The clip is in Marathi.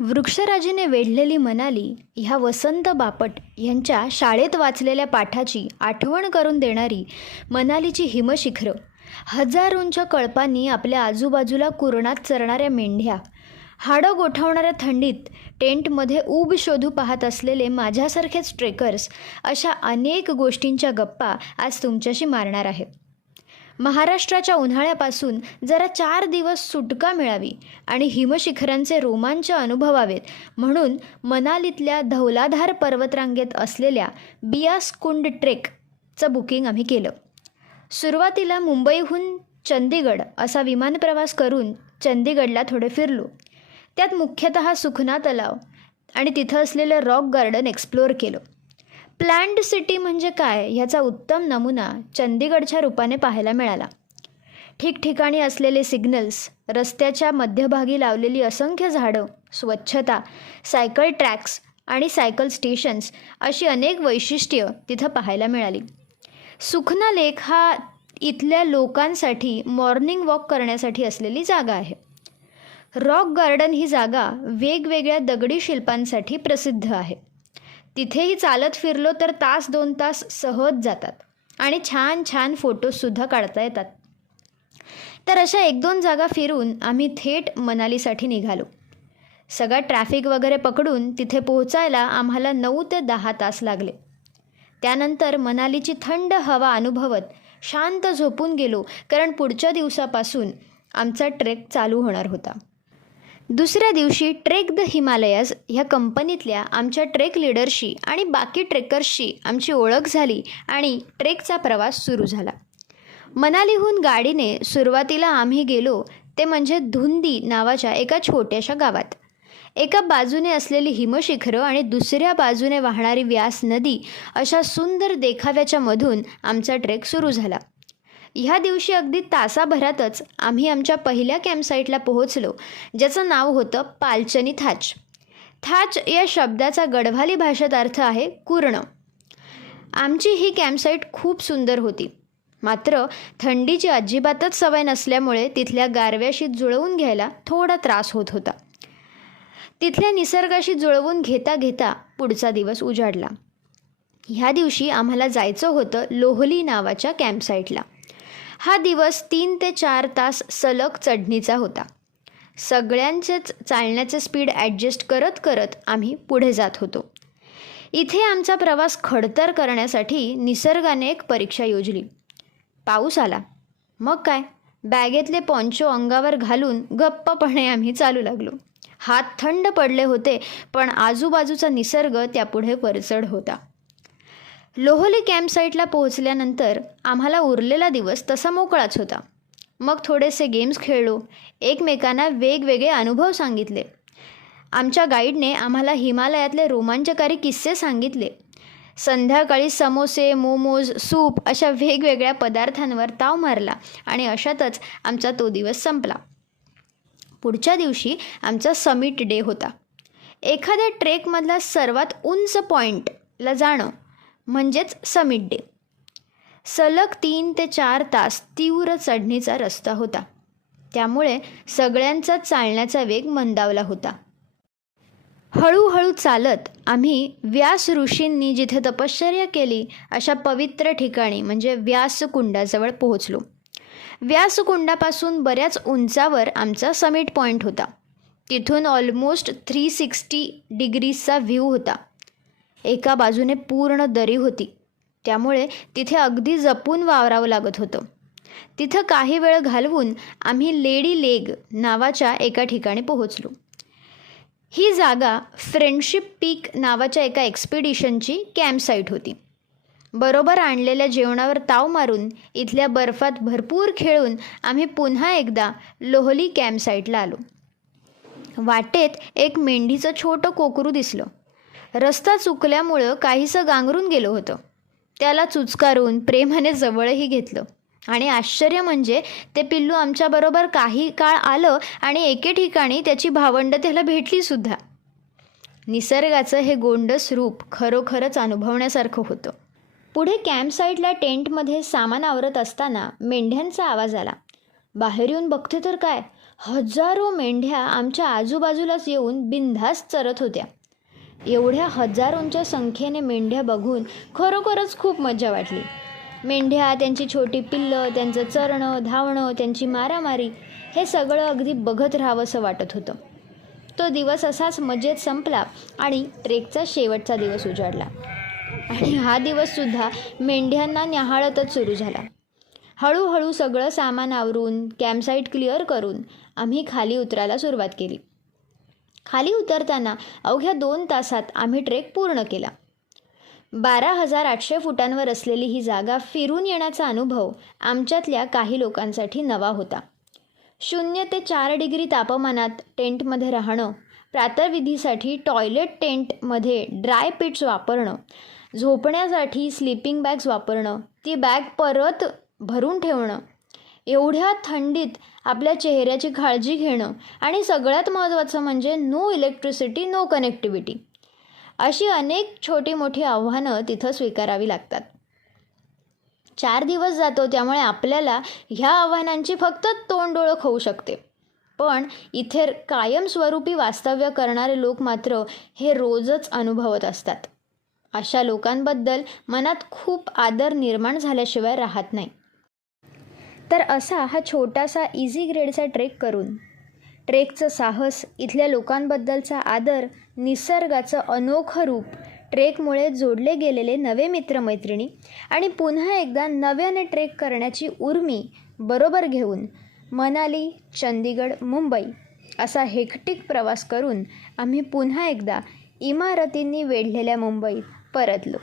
वृक्षराजीने वेढलेली मनाली ह्या वसंत बापट यांच्या शाळेत वाचलेल्या पाठाची आठवण करून देणारी मनालीची हिमशिखरं, हजारोंच्या कळपांनी आपल्या आजूबाजूला कुरणात चरणाऱ्या मेंढ्या, हाडं गोठवणाऱ्या थंडीत टेंटमध्ये ऊब शोधू पाहत असलेले माझ्यासारखेच ट्रेकर्स, अशा अनेक गोष्टींच्या गप्पा आज तुमच्याशी मारणार आहे. महाराष्ट्राच्या उन्हाळ्यापासून जरा 4 दिवस सुटका मिळावी आणि हिमशिखरांचे रोमांच अनुभवावेत म्हणून मनालीतल्या धौलाधार पर्वतरांगेत असलेल्या बियास कुंड ट्रेकचं बुकिंग आम्ही केलं. सुरुवातीला मुंबईहून चंदीगड असा विमानप्रवास करून चंदीगडला थोडे फिरलो. त्यात मुख्यतः सुखना तलाव आणि तिथं असलेलं रॉक गार्डन एक्सप्लोअर केलं. प्लॅन्ड सिटी म्हणजे काय ह्याचा उत्तम नमुना चंदीगडच्या रूपाने पाहायला मिळाला. ठिकठिकाणी असलेले सिग्नल्स, रस्त्याच्या मध्यभागी लावलेली असंख्य झाडं, स्वच्छता, सायकल ट्रॅक्स आणि सायकल स्टेशन्स अशी अनेक वैशिष्ट्य तिथं पाहायला मिळाली. सुखना लेक हा इथल्या लोकांसाठी मॉर्निंग वॉक करण्यासाठी असलेली जागा आहे. रॉक गार्डन ही जागा वेगवेगळ्या दगडी शिल्पांसाठी प्रसिद्ध आहे. तिथेही चालत फिरलो तर 1-2 तास सहज जातात आणि छान छान फोटोजसुद्धा काढता येतात. तर अशा 1-2 जागा फिरून आम्ही थेट मनालीसाठी निघालो. सगळा ट्रॅफिक वगैरे पकडून तिथे पोहोचायला आम्हाला 9 ते 10 तास लागले. त्यानंतर मनालीची थंड हवा अनुभवत शांत झोपून गेलो, कारण पुढच्या दिवसापासून आमचा ट्रेक चालू होणार होता. दुसऱ्या दिवशी ट्रेक द हिमालयाज ह्या कंपनीतल्या आमच्या ट्रेक लीडरशी आणि बाकी ट्रेकर्सशी आमची ओळख झाली आणि ट्रेकचा प्रवास सुरू झाला. मनालीहून गाडीने सुरुवातीला आम्ही गेलो ते म्हणजे धुंदी नावाच्या एका छोट्याशा गावात. एका बाजूने असलेली हिमशिखरं आणि दुसऱ्या बाजूने वाहणारी व्यास नदी अशा सुंदर देखाव्याच्या मधून आमचा ट्रेक सुरू झाला. ह्या दिवशी अगदी तासाभरातच आम्ही आमच्या पहिल्या कॅम्पसाईटला पोहोचलो, ज्याचं नाव होतं पालचनी थाच. थाच या शब्दाचा गढवाली भाषेत अर्थ आहे कुर्ण. आमची ही कॅम्पसाईट खूप सुंदर होती, मात्र थंडीची अजिबातच सवय नसल्यामुळे तिथल्या गारव्याशी जुळवून घ्यायला थोडा त्रास होत होता. तिथल्या निसर्गाशी जुळवून घेता घेता पुढचा दिवस उजाडला. ह्या दिवशी आम्हाला जायचं होतं लोहली नावाच्या कॅम्पसाईटला. हा दिवस 3 ते 4 तास सलग चढणीचा होता. सगळ्यांचेच चालण्याचे स्पीड ॲडजस्ट करत करत आम्ही पुढे जात होतो. इथे आमचा प्रवास खडतर करण्यासाठी निसर्गाने एक परीक्षा योजली. पाऊस आला. मग काय, बॅगेतले पॉन्चो अंगावर घालून गप्पपणे आम्ही चालू लागलो. हात थंड पडले होते, पण आजूबाजूचा निसर्ग त्यापुढे वरचढ होता. लोहली कॅम्पसाईटला पोहोचल्यानंतर आम्हाला उरलेला दिवस तसा मोकळाच होता. मग थोडेसे गेम्स खेळलो, एकमेकांना वेगवेगळे अनुभव सांगितले. आमच्या गाईडने आम्हाला हिमालयातले रोमांचकारी किस्से सांगितले. संध्याकाळी समोसे, मोमोज, सूप अशा वेगवेगळ्या पदार्थांवर ताव मारला आणि अशातच आमचा तो दिवस संपला. पुढच्या दिवशी आमचा समिट डे होता. एखाद्या ट्रेकमधला सर्वात उंच पॉईंटला जाणं म्हणजेच समिट डे. सलग 3 ते 4 तास तीव्र चढणीचा रस्ता होता, त्यामुळे सगळ्यांचा चालण्याचा वेग मंदावला होता. हळूहळू चालत आम्ही व्यास ऋषींनी जिथे तपश्चर्या केली अशा पवित्र ठिकाणी म्हणजे व्यासकुंडाजवळ पोहोचलो. व्यासकुंडापासून बऱ्याच उंचावर आमचा समिट पॉईंट होता. तिथून ऑलमोस्ट 360 डिग्रीजचा व्ह्यू होता. एका बाजूने पूर्ण दरी होती, त्यामुळे तिथे अगदी जपून वावरावं लागत होतं. तिथं काही वेळ घालवून आम्ही लेडी लेग नावाच्या एका ठिकाणी पोहोचलो. ही जागा फ्रेंडशिप पीक नावाच्या एका एक्सपिडिशनची कॅम्पसाईट होती. बरोबर आणलेल्या जेवणावर ताव मारून इथल्या बर्फात भरपूर खेळून आम्ही पुन्हा एकदा लोहली कॅम्पसाईटला आलो. वाटेत एक मेंढीचं छोटं कोकरू दिसलं. रस्ता चुकल्यामुळं काहीसं गांगरून गेलं होतं. त्याला चुचकारून प्रेमाने जवळही घेतलं आणि आश्चर्य म्हणजे ते पिल्लू आमच्याबरोबर काही काळ आलं आणि एके ठिकाणी त्याची भावंडं त्याला भेटलीसुद्धा. निसर्गाचं हे गोंडस रूप खरोखरच अनुभवण्यासारखं होतं. पुढे कॅम्पसाईटला टेंटमध्ये सामान आवरत असताना मेंढ्यांचा आवाज आला. बाहेर येऊन बघते तर काय, हजारो मेंढ्या आमच्या आजूबाजूलाच येऊन बिनधास्त चरत होत्या. एवढ्या हजारोंच्या संख्येने मेंढ्या बघून खरोखरच खूप मजा वाटली. मेंढ्या, त्यांची छोटी पिल्लं, त्यांचं चरणं, धावणं, त्यांची मारामारी, हे सगळं अगदी बघत राहावंसं वाटत होतं. तो दिवस असाच मजेत संपला आणि ट्रेकचा शेवटचा दिवस उजाडला. आणि हा दिवससुद्धा मेंढ्यांना न्याहाळतच सुरू झाला. हळूहळू सगळं सामान आवरून, कॅम्पसाईट क्लिअर करून आम्ही खाली उतरायला सुरुवात केली. खाली उतरताना अवघ्या 2 तासात आम्ही ट्रेक पूर्ण केला. 12,800 फुटांवर असलेली ही जागा फिरून येण्याचा अनुभव आमच्यातल्या काही लोकांसाठी नवा होता. 0 ते 4 डिग्री तापमानात टेंटमध्ये राहणं, प्रातर्विधीसाठी टॉयलेट टेंटमध्ये ड्राय पिट्स वापरणं, झोपण्यासाठी स्लीपिंग बॅग्स वापरणं, ती बॅग परत भरून ठेवणं, एवढ्या थंडीत आपल्या चेहऱ्याची काळजी घेणं आणि सगळ्यात महत्त्वाचं म्हणजे नो इलेक्ट्रिसिटी, नो कनेक्टिव्हिटी, अशी अनेक छोटी मोठी आव्हानं तिथं स्वीकारावी लागतात. 4 दिवस जातो त्यामुळे आपल्याला ह्या आव्हानांची फक्त तोंडओळख होऊ शकते. पण इथे कायमस्वरूपी वास्तव्य करणारे लोक मात्र हे रोजच अनुभवत असतात. अशा लोकांबद्दल मनात खूप आदर निर्माण झाल्याशिवाय राहत नाही. तर असा हा छोटासा इझी ग्रेडचा ट्रेक करून ट्रेकचं साहस, इथल्या लोकांबद्दलचा आदर, निसर्गाचं अनोखं रूप, ट्रेकमुळे जोडले गेलेले नवे मित्रमैत्रिणी आणि पुन्हा एकदा नव्याने ट्रेक करण्याची उर्मी बरोबर घेऊन मनाली, चंदीगड, मुंबई असा हेक्टिक प्रवास करून आम्ही पुन्हा एकदा इमारतींनी वेढलेल्या मुंबईत परतलो.